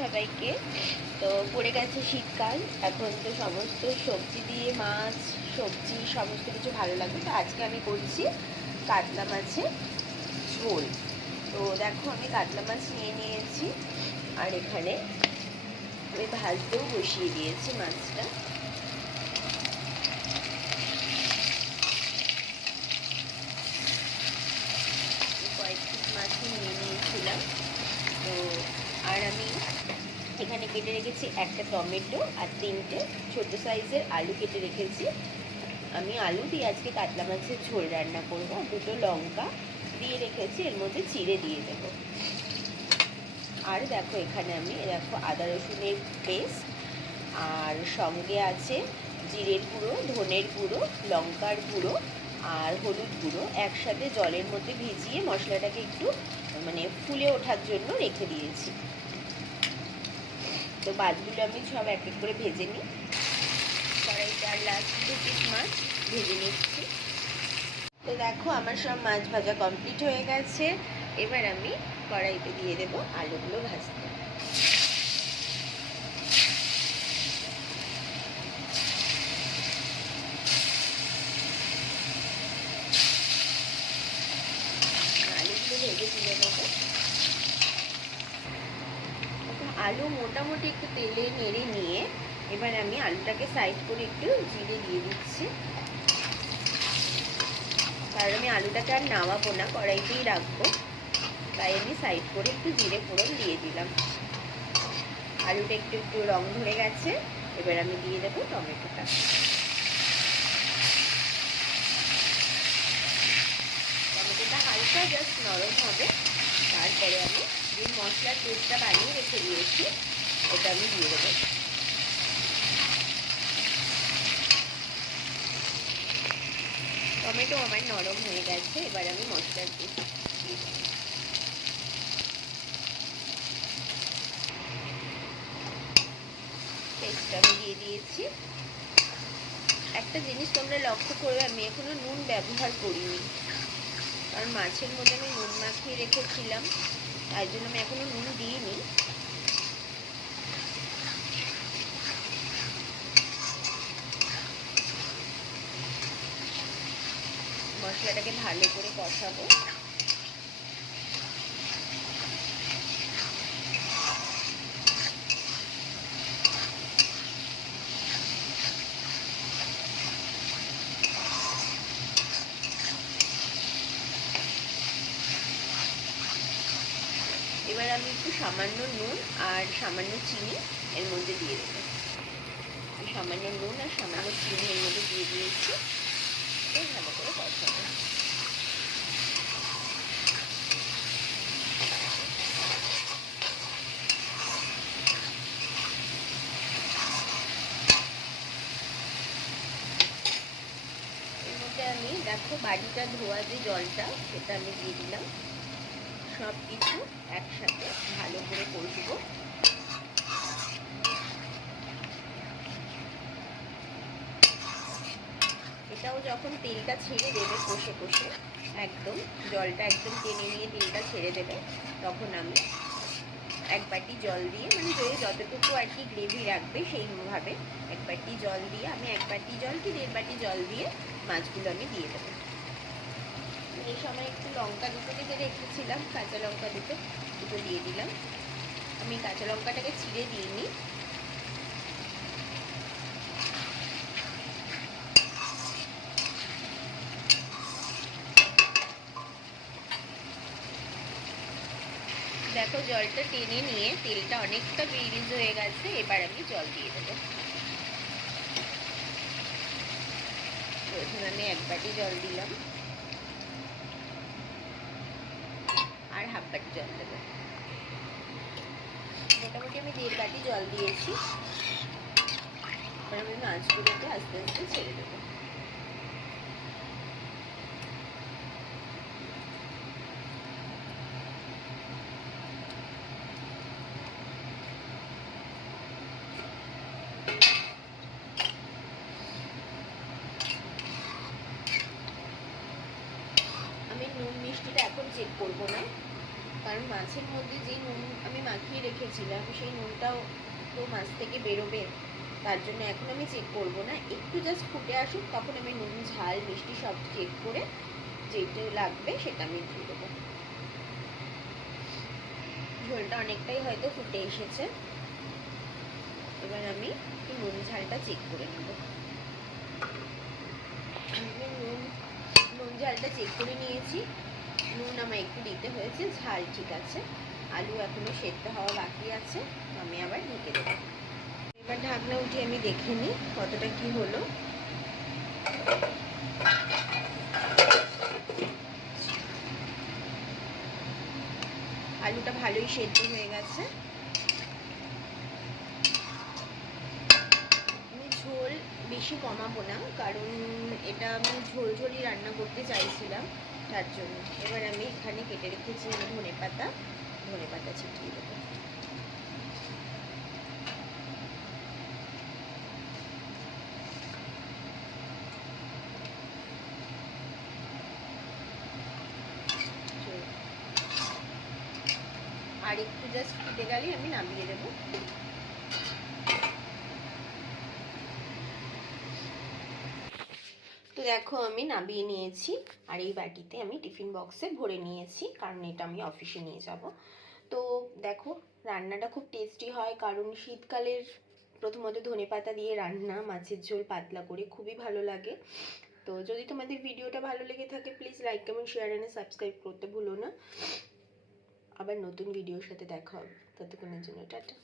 সবাইকে। তো পড়ে গেছে শীতকাল, এখন তো সমস্ত সবজি দিয়ে মাছ সবজি সমস্ত কিছু ভালো লাগবে। তো আজকে আমি করছি কাতলা মাছের ঝোল। তো দেখো আমি কাতলা মাছ নিয়ে নিয়েছি, আর এখানে আমি ভাজতেও বসিয়ে দিয়েছি মাছটা। কয়েক পিস মাছই নিয়ে নিয়েছিলাম। তো আর আমি এখানে কেটে রেখেছি একটা টমেটো আর 3টে ছোট সাইজের আলু কেটে রেখেছি। আমি আলু দিয়ে আজকে কাতলা মাছের ঝোল রান্না করবো। 2টো লঙ্কা দিয়ে রেখেছি, এর মধ্যে চিড়ে দিয়ে দেব। আর দেখো এখানে আমি আদা রসুনের পেস্ট, আর সঙ্গে আছে জিরের গুঁড়ো, ধনের গুঁড়ো, লঙ্কার গুঁড়ো আর হলুদ গুঁড়ো একসাথে জলের মধ্যে ভিজিয়ে মশলাটাকে একটু ফুলে ওঠার জন্য রেখে দিয়েছি। তো মাছগুলো আমি সব এক এক করে ভেজে নিই। কড়াইতে আর লাস্ট 2 পিস মাছ ভেজে নিচ্ছি। তো দেখো আমার সব মাছ ভাজা কমপ্লিট হয়ে গেছে। এবার আমি কড়াইতে দিয়ে দেব আলুগুলো ভাজতে। আলুগুলো ভেজে তুলে নেবো। আলু মোটামুটি একটু তেলে নেড়ে নিয়ে এবার আমি আলুটাকে সাইড করে একটু জিরে দিয়ে দিচ্ছি, কারণ আমি আলুটাকে আর নামাবো না, কড়াইতেই রাখবো, তাই আমি সাইড করে একটু জিরে ফোড়ন দিয়ে দিলাম। আলুটা একটু একটু রং ধরে গেছে, এবার আমি দিয়ে দেবো টমেটোটা। টমেটোটা হালকা জাস্ট নরম হবে, তারপরে আমি যে মশলার পেস্টটা বানিয়ে রেখে দিয়েছি ওটা আমি দিয়ে দেবো। টমেটো আমার নরম হয়ে গেছে, এবার আমি মশলার পেস্ট দিয়ে দেবো। পেস্টটা আমি দিয়ে দিয়েছি। একটা জিনিস তোমরা লক্ষ্য করবে, আমি এখনো নুন ব্যবহার করিনি, কারণ মাছের মধ্যে আমি নুন মাখিয়ে রেখেছিলাম, তাই জন্য আমি এখনো নুন দিইনি। মশলাটাকে ভালো করে কষাবো। এবার আমি একটু সামান্য নুন আর সামান্য চিনি এর মধ্যে দিয়ে দেবো। সামান্য নুন আর সামান্য চিনি এর মধ্যে দিয়ে দিয়েছি, ভালো করে কষাবো। এর মধ্যে আমি দেখো বাড়িটা ধোয়া যে জলটা সেটা আমি দিয়ে দিলাম। সব কিছু একসাথে ভালো করে কষবো। এটাও যখন তেলটা ছেড়ে দেবে কষে কষে, একদম জলটা একদম টেনে নিয়ে তেলটা ছেড়ে দেবে, তখন আমি এক বাটি জল দিয়ে, যতটুকু আর কি গ্রেভি রাখবে সেইভাবে এক বাটি জল দিয়ে, আমি 1 বাটি জল কি 1.5 বাটি জল দিয়ে মাছগুলো আমি দিয়ে দেবো। এই সময় একটু লঙ্কা দুটো কেটে রেখেছিলাম, কাঁচা লঙ্কা দুটো দিয়ে দিলাম। আমি কাঁচা লঙ্কাটাকে ছিঁড়ে দিইনি। দেখো জলটা টেনে নিয়ে তেলটা অনেকটা রিলিজ হয়ে গেছে, এবার আমি জল দিয়ে দেবো। প্রথমে আমি 1 বাটি জল দিলাম, আর হাফ বাটি জল দেবো। মোটামুটি আমি 1.5 বাটি জল দিয়েছি। এবার আমি মাছগুলোকে আস্তে আস্তে ছেড়ে দেবো। আমি নুন মিষ্টিটা এখন চেক করবো না, কারণ মাছের মধ্যে যে নুন আমি মাখিয়ে রেখেছিলাম সেই নুনটাও তো মাছ থেকে বেরোবে, তার জন্য এখন আমি চেক করবো না, একটু জাস্ট ফুটে আসুক, তখন আমি নুন ঝাল মিষ্টি সব চেক করে যেটা লাগবে সেটা আমি দিয়ে দেবো। ঝোলটা অনেকটাই হয়তো ফুটে এসেছে, এবার আমি একটু নুন ঝালটা চেক করে নেব। নুন ঝালটা চেক করে নিয়েছি, নুন আমার একটু দিতে হয়েছে, ঝাল ঠিক আছে। আলু এখনো সেদ্ধ হওয়া বাকি আছে, আমি আবার ঢেকে দেবো। এবার ঢাকনা উঠিয়ে আমি দেখে নিই কতটা কি হলো। আলুটা ভালোই সেদ্ধ হয়ে গেছে। আমি ঝোল বেশি কমাবো না, কারণ এটা আমি ঝোল ঝোলই রান্না করতে চাইছিলাম, তার জন্য। এবার আমি এখানে কেটে রেখেছি ধনে পাতা ছিটিয়ে দেবো। আর একটু জাস্ট ফুটে গেলেই আমি নামিয়ে দেবো। তো দেখো আমি নামিয়ে নিয়েছি, আর এই বাটিতে আমি টিফিন বক্সে ভরে নিয়েছি, কারণ এটা আমি অফিসে নিয়ে যাব। তো দেখো রান্নাটা খুব টেস্টি হয়, কারণ শীতকালের প্রথমত ধনেপাতা দিয়ে রান্না, মাছের ঝোল পাতলা করে, খুবই ভালো লাগে। তো যদি তোমাদের ভিডিওটা ভালো লেগে থাকে please like comment share and subscribe করতে ভুলো না। আবার নতুন ভিডিওর সাথে দেখা হবে, ততক্ষণের জন্য টাটা।